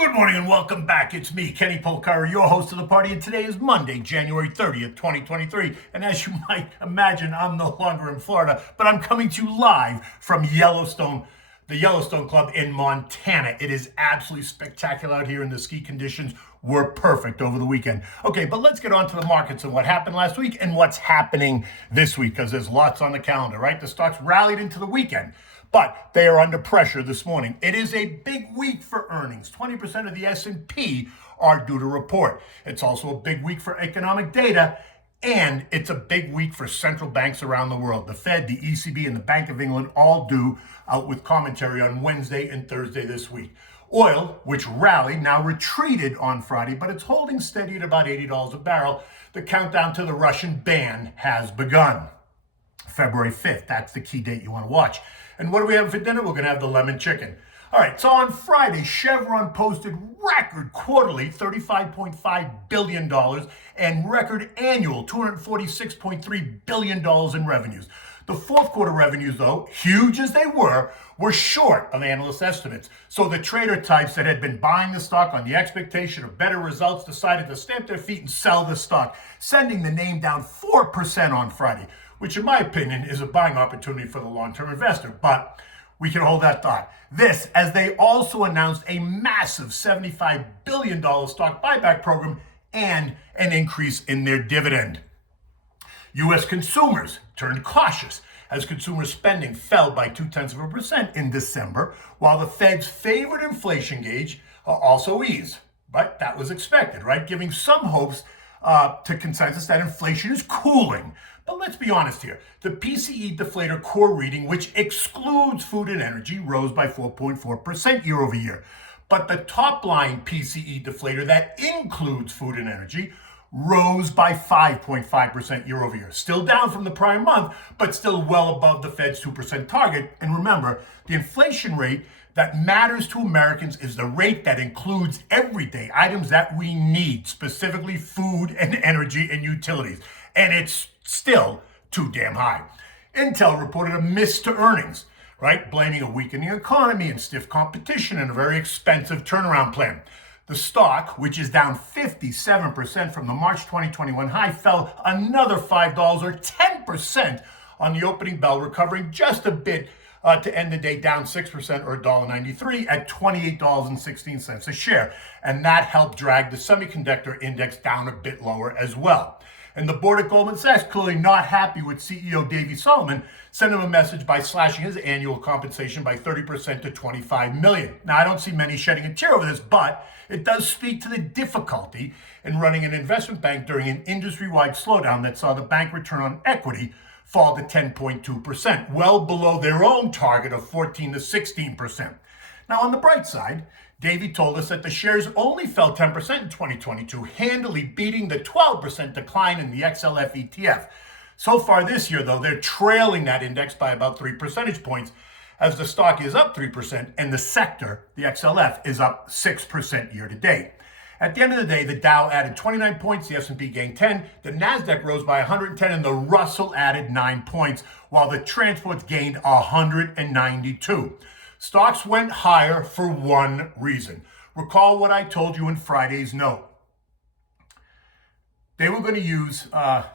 Good morning and welcome back. It's me, Kenny Polcari, your host of the party, and today is Monday, January 30th, 2023. And as you might imagine, I'm no longer in Florida, but I'm coming to you live from Yellowstone, the Yellowstone Club in Montana. It is absolutely spectacular out here, and the ski conditions were perfect over the weekend. Okay, but let's get on to the markets and what happened last week and what's happening this week, because there's lots on the calendar, right? The stocks rallied into the weekend, but they are under pressure this morning. It is a big week for earnings. 20% of the S&P are due to report. It's also a big week for economic data, and it's a big week for central banks around the world. The Fed, the ECB, and the Bank of England all due out with commentary on Wednesday and Thursday this week. Oil, which rallied, now retreated on Friday, but it's holding steady at about $80 a barrel. The countdown to the Russian ban has begun. February 5th, that's the key date you want to watch. And what do we have for dinner? We're going to have the lemon chicken. All right, so on Friday, Chevron posted record quarterly $35.5 billion and record annual $246.3 billion in revenues. The fourth quarter revenues, though, huge as they were short of analyst estimates. So the trader types that had been buying the stock on the expectation of better results decided to stamp their feet and sell the stock, sending the name down 4% on Friday, which in my opinion is a buying opportunity for the long-term investor, but we can hold that thought. This, as they also announced a massive $75 billion stock buyback program and an increase in their dividend. U.S. consumers turned cautious as consumer spending fell by 0.2% in December, while the Fed's favorite inflation gauge also eased. But that was expected, right? Giving some hopes to consensus that inflation is cooling. But let's be honest here. The PCE deflator core reading, which excludes food and energy, rose by 4.4% year over year. But the top line PCE deflator that includes food and energy rose by 5.5% year over year. Still down from the prior month, but still well above the Fed's 2% target. And remember, the inflation rate that matters to Americans is the rate that includes everyday items that we need, specifically food and energy and utilities. And it's still too damn high. Intel reported a miss to earnings, right? Blaming a weakening economy and stiff competition and a very expensive turnaround plan. The stock, which is down 57% from the March 2021 high, fell another $5 or 10% on the opening bell, recovering just a bit to end the day down 6% or $1.93 at $28.16 a share. And that helped drag the semiconductor index down a bit lower as well. And the board at Goldman Sachs, clearly not happy with CEO Davey Solomon, sent him a message by slashing his annual compensation by 30% to $25 million. Now, I don't see many shedding a tear over this, but it does speak to the difficulty in running an investment bank during an industry-wide slowdown that saw the bank return on equity fall to 10.2%, well below their own target of 14 to 16%. Now, on the bright side, Davey told us that the shares only fell 10% in 2022, handily beating the 12% decline in the XLF ETF. So far this year, though, they're trailing that index by about 3 percentage points, as the stock is up 3% and the sector, the XLF, is up 6% year to date. At the end of the day, the Dow added 29 points, the S&P gained 10, the Nasdaq rose by 110, and the Russell added 9 points, while the transports gained 192. Stocks went higher for one reason. Recall what I told you in Friday's note. They were going to use the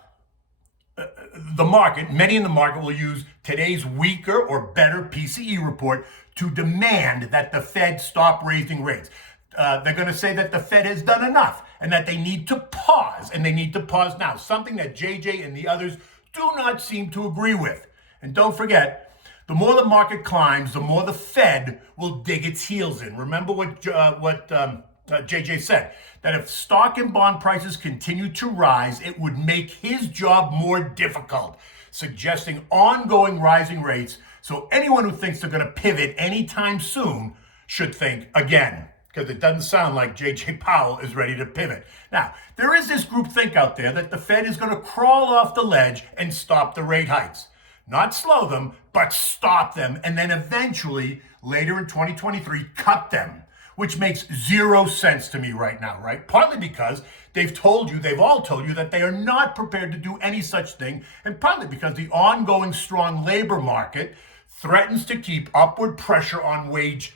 market, many in the market will use today's weaker or better PCE report to demand that the Fed stop raising rates. They're going to say that the Fed has done enough and that they need to pause, and they need to pause now, something that JJ and the others do not seem to agree with. And don't forget, the more the market climbs, the more the Fed will dig its heels in. Remember what JJ said, that if stock and bond prices continue to rise, it would make his job more difficult, suggesting ongoing rising rates. So anyone who thinks they're going to pivot anytime soon should think again, because it doesn't sound like JJ Powell is ready to pivot. Now, there is this group think out there that the Fed is going to crawl off the ledge and stop the rate hikes. Not slow them, but stop them, and then eventually, later in 2023, cut them, which makes zero sense to me right now, right? Partly because they've all told you that they are not prepared to do any such thing, and partly because the ongoing strong labor market threatens to keep upward pressure on wage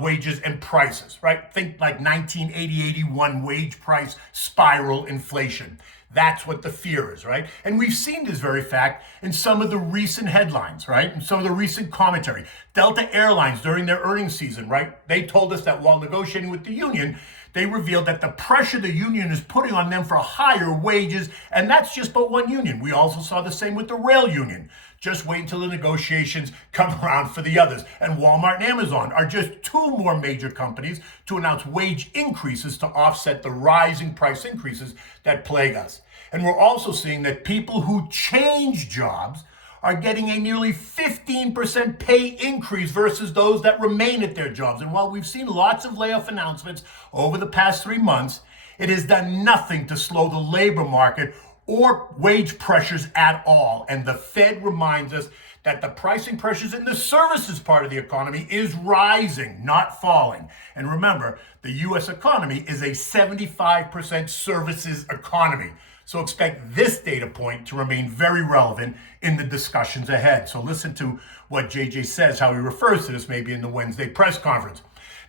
wages and prices, right? Think like 1980-81 wage price spiral inflation. That's what the fear is, right? And we've seen this very fact in some of the recent headlines, right? And some of the recent commentary. Delta Airlines during their earnings season, right? They told us that while negotiating with the union, they revealed that the pressure the union is putting on them for higher wages, and that's just but one union. We also saw the same with the rail union. Just wait until the negotiations come around for the others. And Walmart and Amazon are just two more major companies to announce wage increases to offset the rising price increases that plague us. And we're also seeing that people who change jobs are getting a nearly 15% pay increase versus those that remain at their jobs. And while we've seen lots of layoff announcements over the past 3 months, it has done nothing to slow the labor market or wage pressures at all. And the Fed reminds us that the pricing pressures in the services part of the economy is rising, not falling. And remember, the U.S. economy is a 75% services economy. So expect this data point to remain very relevant in the discussions ahead. So listen to what JJ says, how he refers to this maybe in the Wednesday press conference.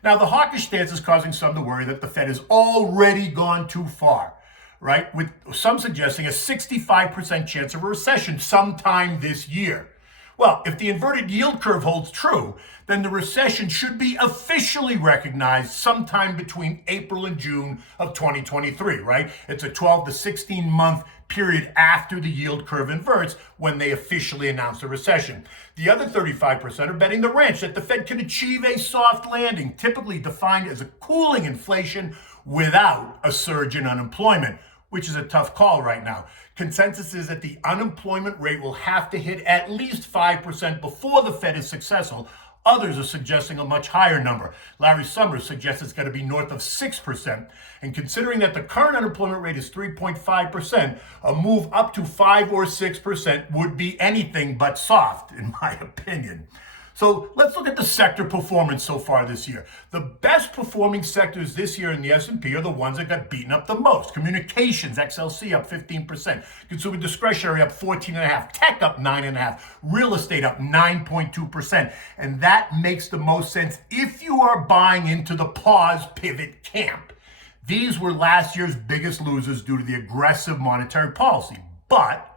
Now, the hawkish stance is causing some to worry that the Fed has already gone too far, right? With some suggesting a 65% chance of a recession sometime this year. Well, if the inverted yield curve holds true, then the recession should be officially recognized sometime between April and June of 2023, right? It's a 12 to 16 month period after the yield curve inverts when they officially announce a recession. The other 35% are betting the ranch that the Fed can achieve a soft landing, typically defined as a cooling inflation without a surge in unemployment, which is a tough call right now. Consensus is that the unemployment rate will have to hit at least 5% before the Fed is successful. Others are suggesting a much higher number. Larry Summers suggests it's going to be north of 6%. And considering that the current unemployment rate is 3.5%, a move up to 5 or 6% would be anything but soft, in my opinion. So let's look at the sector performance so far this year. The best performing sectors this year in the S&P are the ones that got beaten up the most. Communications, XLC up 15%. Consumer discretionary up 14.5%. Tech up 9.5%. Real estate up 9.2%. And that makes the most sense if you are buying into the pause pivot camp. These were last year's biggest losers due to the aggressive monetary policy. But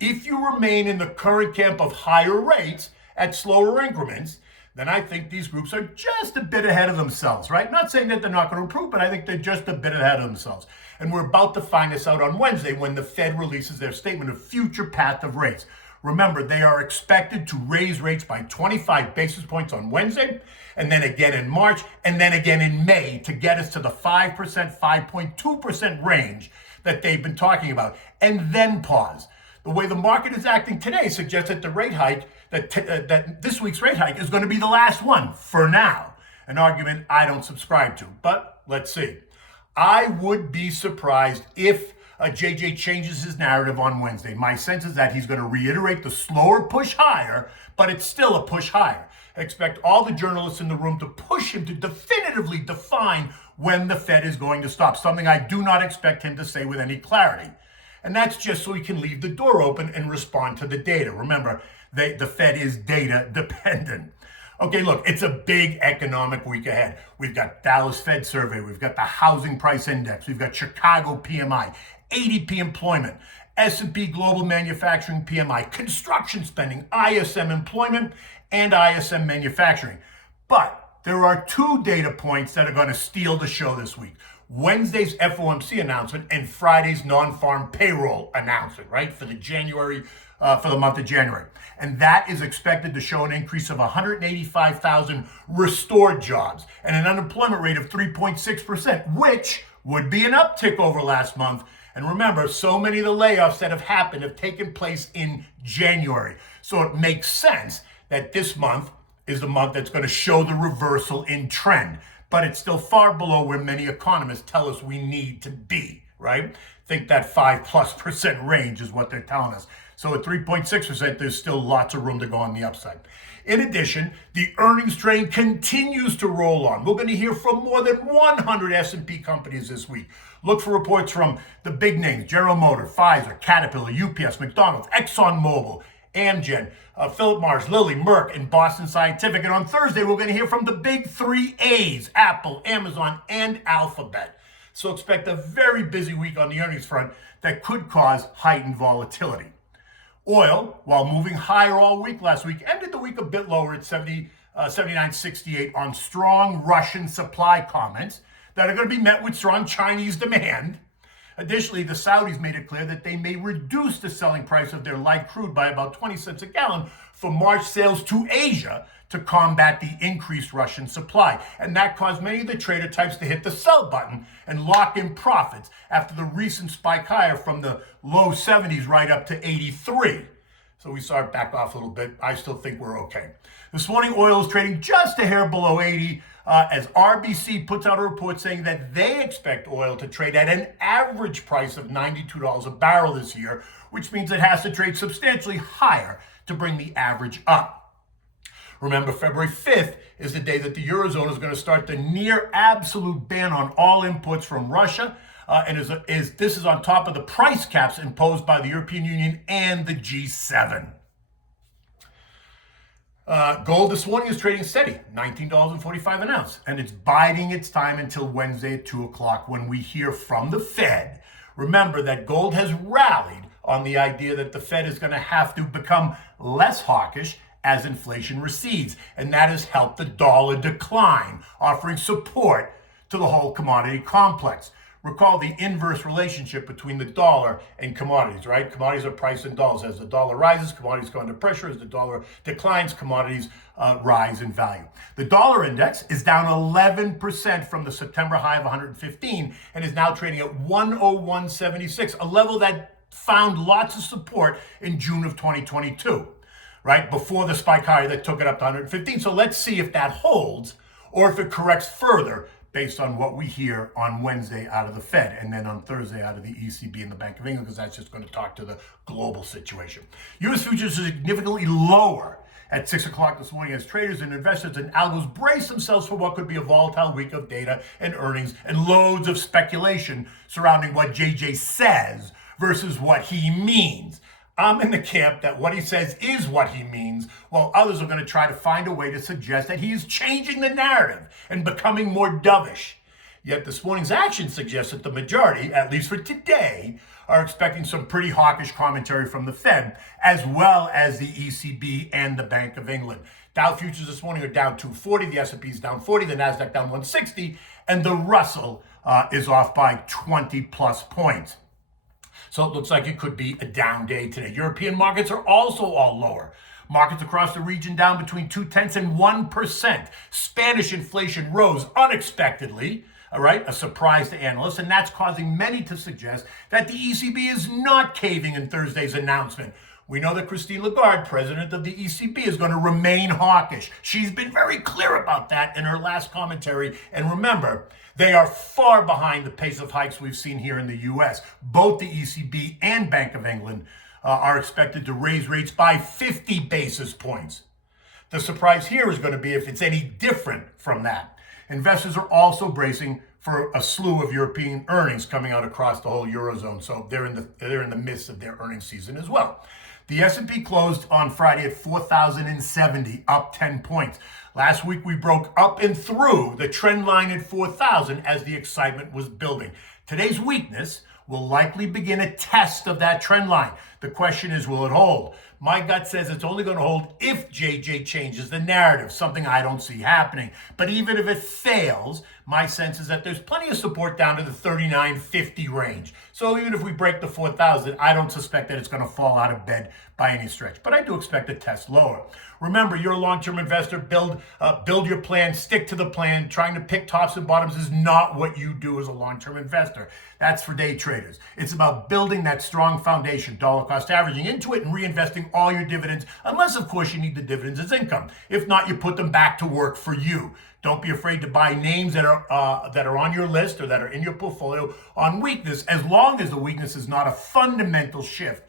if you remain in the current camp of higher rates at slower increments, then I think these groups are just a bit ahead of themselves, right? Not saying that they're not going to improve, but I think they're just a bit ahead of themselves. And we're about to find this out on Wednesday when the Fed releases their statement of future path of rates. Remember, they are expected to raise rates by 25 basis points on Wednesday, and then again in March, and then again in May to get us to the 5%, 5.2% range that they've been talking about, and then pause. The way the market is acting today suggests that the rate hike, that this week's rate hike is going to be the last one for now. An argument I don't subscribe to, but let's see. I would be surprised if JJ changes his narrative on Wednesday. My sense is that he's going to reiterate the slower push higher, but it's still a push higher. I expect all the journalists in the room to push him to definitively define when the Fed is going to stop, something I do not expect him to say with any clarity. And that's just so he can leave the door open and respond to the data. Remember, the Fed is data dependent. Okay, look, it's a big economic week ahead. We've got Dallas Fed survey. We've got the housing price index. We've got Chicago PMI, ADP employment, S&P global manufacturing PMI, construction spending, ISM employment, and ISM manufacturing. But there are two data points that are going to steal the show this week. Wednesday's FOMC announcement and Friday's non-farm payroll announcement, right, for the month of January. And that is expected to show an increase of 185,000 restored jobs and an unemployment rate of 3.6%, which would be an uptick over last month. And remember, so many of the layoffs that have happened have taken place in January. So it makes sense that this month is the month that's going to show the reversal in trend. But it's still far below where many economists tell us we need to be, right? I think that 5+% range is what they're telling us. So at 3.6%, there's still lots of room to go on the upside. In addition, the earnings train continues to roll on. We're going to hear from more than 100 S&P companies this week. Look for reports from the big names, General Motors, Pfizer, Caterpillar, UPS, McDonald's, ExxonMobil, Amgen, Philip Morris, Lilly, Merck, and Boston Scientific. And on Thursday, we're going to hear from the big three A's, Apple, Amazon, and Alphabet. So expect a very busy week on the earnings front that could cause heightened volatility. Oil, while moving higher all week last week, ended the week a bit lower at 79.68 on strong Russian supply comments that are going to be met with strong Chinese demand. Additionally, the Saudis made it clear that they may reduce the selling price of their light crude by about 20 cents a gallon for March sales to Asia to combat the increased Russian supply. And that caused many of the trader types to hit the sell button and lock in profits after the recent spike higher from the low 70s right up to 83. So we saw it back off a little bit. I still think we're okay. This morning, oil is trading just a hair below 80 as RBC puts out a report saying that they expect oil to trade at an average price of $92 a barrel this year, which means it has to trade substantially higher to bring the average up. Remember, February 5th is the day that the Eurozone is going to start the near absolute ban on all imports from Russia. And this is on top of the price caps imposed by the European Union and the G7. Gold this morning is trading steady, $19.45 an ounce. And it's biding its time until Wednesday at 2 o'clock when we hear from the Fed. Remember that gold has rallied on the idea that the Fed is going to have to become less hawkish as inflation recedes, and that has helped the dollar decline, offering support to the whole commodity complex. Recall the inverse relationship between the dollar and commodities, right? Commodities are priced in dollars. As the dollar rises, commodities go under pressure. As the dollar declines, commodities rise in value. The dollar index is down 11% from the September high of 115 and is now trading at 101.76, a level that found lots of support in June of 2022. Right before the spike higher that took it up to 115. So let's see if that holds or if it corrects further based on what we hear on Wednesday out of the Fed and then on Thursday out of the ECB and the Bank of England, because that's just going to talk to the global situation. U.S. futures are significantly lower at 6 o'clock this morning as traders and investors and algos brace themselves for what could be a volatile week of data and earnings and loads of speculation surrounding what JJ says versus what he means. I'm in the camp that what he says is what he means, while others are going to try to find a way to suggest that he is changing the narrative and becoming more dovish. Yet this morning's action suggests that the majority, at least for today, are expecting some pretty hawkish commentary from the Fed, as well as the ECB and the Bank of England. Dow futures this morning are down 240, the S&P is down 40, the NASDAQ down 160, and the Russell is off by 20 plus points. So it looks like it could be a down day today. European markets are also all lower. Markets across the region down between 0.2% and 1%. Spanish inflation rose unexpectedly, all right, a surprise to analysts, and that's causing many to suggest that the ECB is not caving in Thursday's announcement. We know that Christine Lagarde, president of the ECB, is going to remain hawkish. She's been very clear about that in her last commentary. And remember, they are far behind the pace of hikes we've seen here in the U.S. Both the ECB and Bank of England are expected to raise rates by 50 basis points. The surprise here is going to be if it's any different from that. Investors are also bracing for a slew of European earnings coming out across the whole Eurozone. So they're in the midst of their earnings season as well. The S&P closed on Friday at 4,070, up 10 points. Last week, we broke up and through the trend line at 4,000 as the excitement was building. Today's weakness will likely begin a test of that trend line. The question is, will it hold? My gut says it's only going to hold if JJ changes the narrative, something I don't see happening. But even if it fails, my sense is that there's plenty of support down to the 39.50 range. So even if we break the 4,000, I don't suspect that it's going to fall out of bed by any stretch. But I do expect a test lower. Remember, you're a long-term investor. Build your plan, stick to the plan. Trying to pick tops and bottoms is not what you do as a long-term investor. That's for day traders. It's about building that strong foundation, dollar cost averaging into it and reinvesting all your dividends, unless, of course, you need the dividends as income. If not, you put them back to work for you. Don't be afraid to buy names that are on your list or that are in your portfolio on weakness, as long as the weakness is not a fundamental shift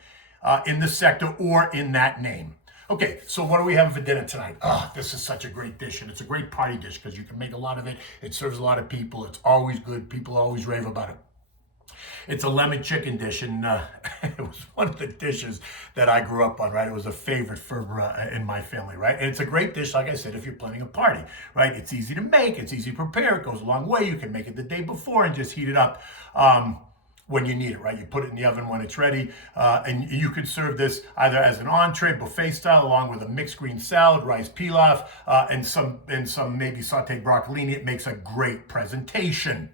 in the sector or in that name. Okay, so what are we having for dinner tonight? This is such a great dish, and it's a great party dish because you can make a lot of it. It serves a lot of people. It's always good. People always rave about it. It's a lemon chicken dish, and it was one of the dishes that I grew up on, right? It was a favorite for in my family, right? And it's a great dish, like I said, if you're planning a party, right? It's easy to make, it's easy to prepare, it goes a long way. You can make it the day before and just heat it up. When you need it, right? You put it in the oven when it's ready, and you could serve this either as an entree, buffet style, along with a mixed green salad, rice pilaf, and some maybe sauteed broccolini. It makes a great presentation.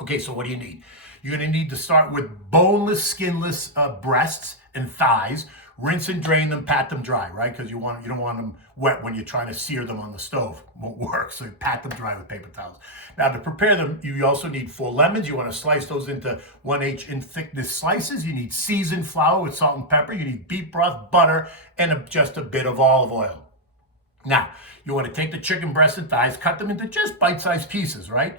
Okay, so what do you need? You're gonna need to start with boneless, skinless breasts and thighs. Rinse and drain them, pat them dry, right? Because you don't want them wet when you're trying to sear them on the stove. Won't work. So you pat them dry with paper towels. Now to prepare them, you also need 4 lemons. You want to slice those into 1/8 in thickness slices. You need seasoned flour with salt and pepper. You need beef broth, butter, and just a bit of olive oil. Now, you want to take the chicken breasts and thighs, cut them into just bite-sized pieces, right?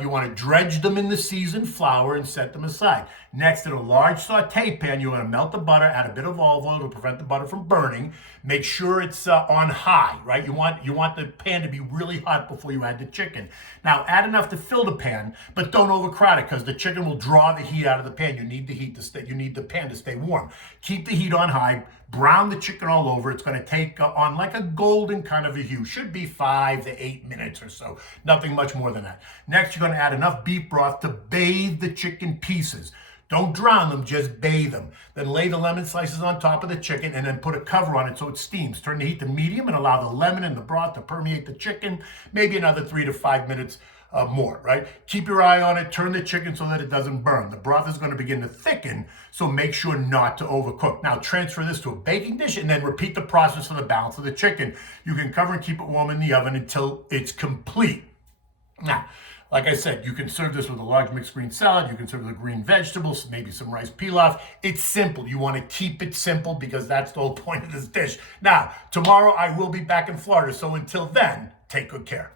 You want to dredge them in the seasoned flour and set them aside. Next, in a large saute pan, you want to melt the butter, add a bit of olive oil to prevent the butter from burning. Make sure it's on high, right? You want the pan to be really hot before you add the chicken. Now, add enough to fill the pan, but don't overcrowd it because the chicken will draw the heat out of the pan. You need the pan to stay warm. Keep the heat on high. Brown the chicken all over. It's going to take on like a golden kind of a hue. Should be 5 to 8 minutes or so. Nothing much more than that. Next, you're going to add enough beef broth to bathe the chicken pieces. Don't drown them, just bathe them. Then lay the lemon slices on top of the chicken and then put a cover on it so it steams. Turn the heat to medium and allow the lemon and the broth to permeate the chicken. Maybe another 3 to 5 minutes more, right? Keep your eye on it. Turn the chicken so that it doesn't burn. The broth is going to begin to thicken, so make sure not to overcook. Now transfer this to a baking dish and then repeat the process for the balance of the chicken. You can cover and keep it warm in the oven until it's complete. Now, like I said, you can serve this with a large mixed green salad. You can serve it with green vegetables, maybe some rice pilaf. It's simple. You want to keep it simple because that's the whole point of this dish. Now, tomorrow I will be back in Florida, so until then, take good care.